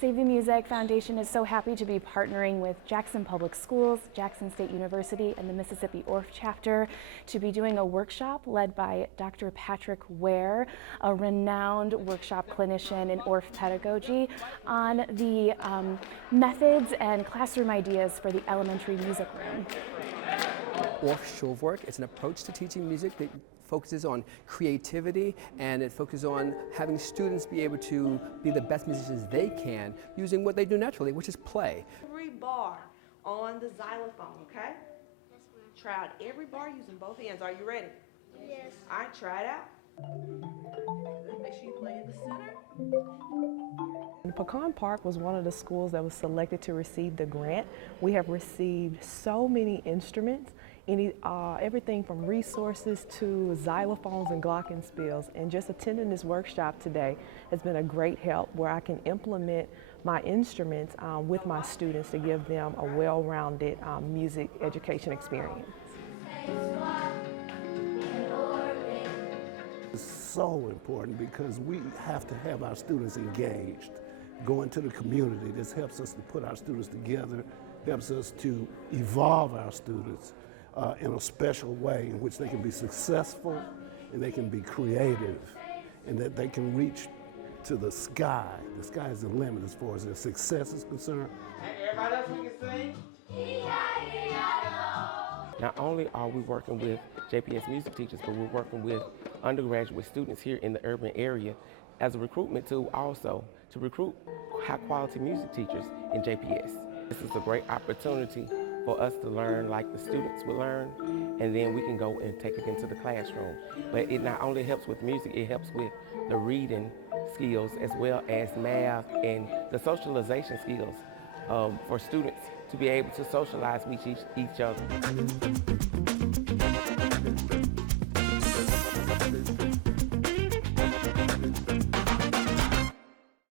Save the Music Foundation is so happy to be partnering with Jackson Public Schools, Jackson State University, and the Mississippi Orff chapter to be doing a workshop led by Dr. Patrick Ware, a renowned workshop clinician in Orff pedagogy, on the methods and classroom ideas for the elementary music room. Orff Schulwerk is an approach to teaching music that focuses on creativity, and it focuses on having students be able to be the best musicians they can using what they do naturally, which is play. Every bar on the xylophone, okay? Yes, ma'am. Try out every bar using both hands. Are you ready? Yes. All right, try it out. Make sure you play in the center. Pecan Park was one of the schools that was selected to receive the grant. We have received so many instruments, everything from resources to xylophones and glockenspiels, and just attending this workshop today has been a great help where I can implement my instruments with my students to give them a well-rounded music education experience. It's so important because we have to have our students engaged. Going to the community, this helps us to put our students together, helps us to evolve our students in a special way in which they can be successful and they can be creative and that they can reach to the sky. The sky is the limit as far as their success is concerned. Everybody else we can sing? Not only are we working with JPS music teachers, but we're working with undergraduate students here in the urban area as a recruitment tool also to recruit high quality music teachers in JPS. This is a great opportunity for us to learn like the students would learn, and then we can go and take it into the classroom. But it not only helps with music, it helps with the reading skills as well as math and the socialization skills for students to be able to socialize with each other.